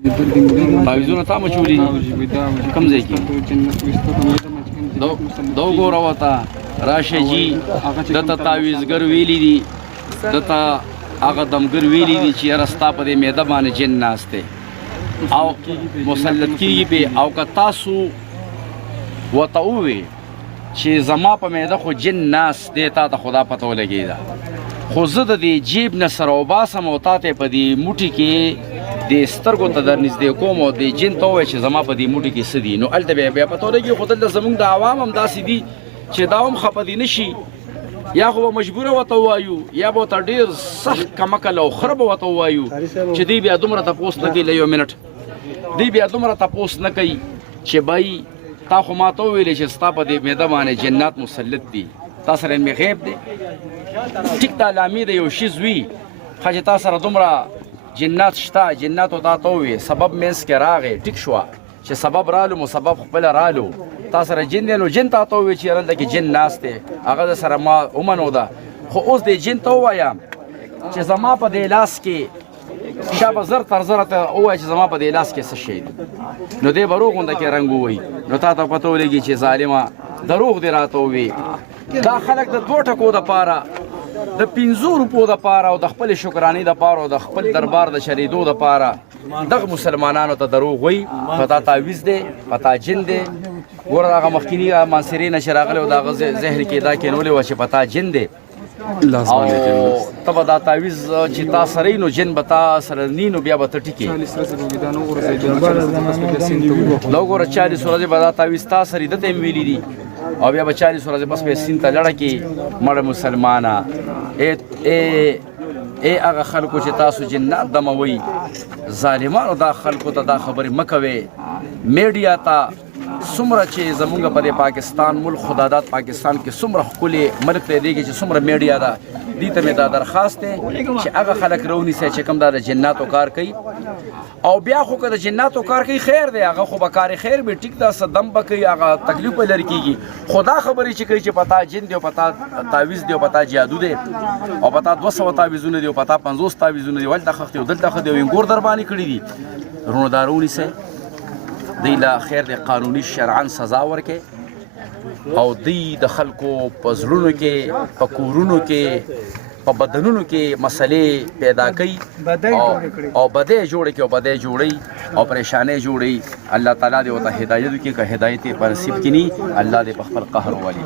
تعویذونه تا مچولي کوم ځای کې دا وګوره ورته راشه جي دته تعویذګر ویلي دي دته هغه دمګر ویلي دي چې یاره ستا په دې معده باندې جن ناست دی او مسلط کېږي پې او که تاسو ورته ووې چې زما په معده خو جن ناست دی تا ته خدا پته ولګېده خو زه د دې جیب نه سره وباسم او تا ته په دې موټي کې د سترګو ته در نږدې کوم او د جن ته ووایې چې زما په دې موټي کې څه دي نو هلته بیا پته ولګي خو دلته زموږ د عوام هم داسې دي چې دا هم خفه دي نه شي یا خو به مجبوره ورته ووایو یا به ورته ډېر سخت کمکل او خره به ورته ووایو چې دوی بیا دومره تپوس نه کوي له یو منټ دوی بیا دومره تپوس نه کوي چې بای تا خو ما ته وویلې چې ستا په دې معده باندې جنات مسلط دي تا سره علم غیب دی ټیک دا لامې د یو شیز وي ښه چې تا سره دومره جنات شته جناتو تا ته وویې سبب منځ کې راغی ټیک شوه چې سبب رالو مو سبب خپله رالو تا سره جن دی نو جن تا ته وویې چې یاره دلته کې جن ناست دی هغه د سره ما ومنو ده خو اوس دې جن ته ووایم چې زما په دې لاس کې شابه زر تر زره ته ووایه چې زما په دې لاس کې څه شی دی نو دی به روغ غونده کې رنګ ووایي نو تا ته پته ولګي چې ظالمه دروغ دې راته ووایي دا خلک د 2 ټکو دپاره د 5 روپو دپاره او د خپلې شکرانې دپاره او د خپل دربار د شریدو دپاره دغه مسلمانانو ته دروغ وایي په تا تعویذ دی په تا جن دی ګوره هغه مخکیني منصرې نه چې راغلی او د هغه ذهن کې دا کېنولې وه چې په تا جن دی او ته به دا تعویذ چې تا سره نو جن به تا سره نی نو بیا به ته ټیکې دا وګوره 40 ورځې به دا تعویذ تا سره دته هم ویلي دي او بیا به 40 ورځې بس به سیند ته لړه کې مړه مسلمانه ای هغه خلکو چې تاسو جنات دموئ ظالمانو دا خلکو ته دا خبرې مه کوئ میډیا ته څومره چې زمونږ په دې پاکستان ملک خدادات پاکستان کې څومره ښکلې ملک دی دی کې چې څومره میډیا ده دې ته مې دا درخواست دی چې هغه خلک راونیسئ چې کوم دا د جناتو کار کوي او بیا خو که د جناتو کار کوي خیر دی هغه خو به کار خیر به ټیک ده څه دم به کوي هغه تکلیف به لرې کېږي خو دا خبرې چې کوي چې په تا جن دی او په تا تعویذ دی او په تا جادو دی او په تا 200 تعویذونه دي او په تا 50 تعویذونه دي هلته ښخ دي او دلته ښخ دي او انګور در باندې کړي دي وروڼو دا راونیسئ دی له خیر د قانوني شرعاً سزا ورکړي او دی د خلکو په زړونو کې په کورونو کې په بدنونو کې مسلې پیدا کوي او بدۍ جوړې کوي او بدۍ جوړوي او پریشانۍ جوړوي الله تعالی دې ورته هدایت وکړي که هدایت یې په نصیب کې نه الله دې په خپل قهر ووالي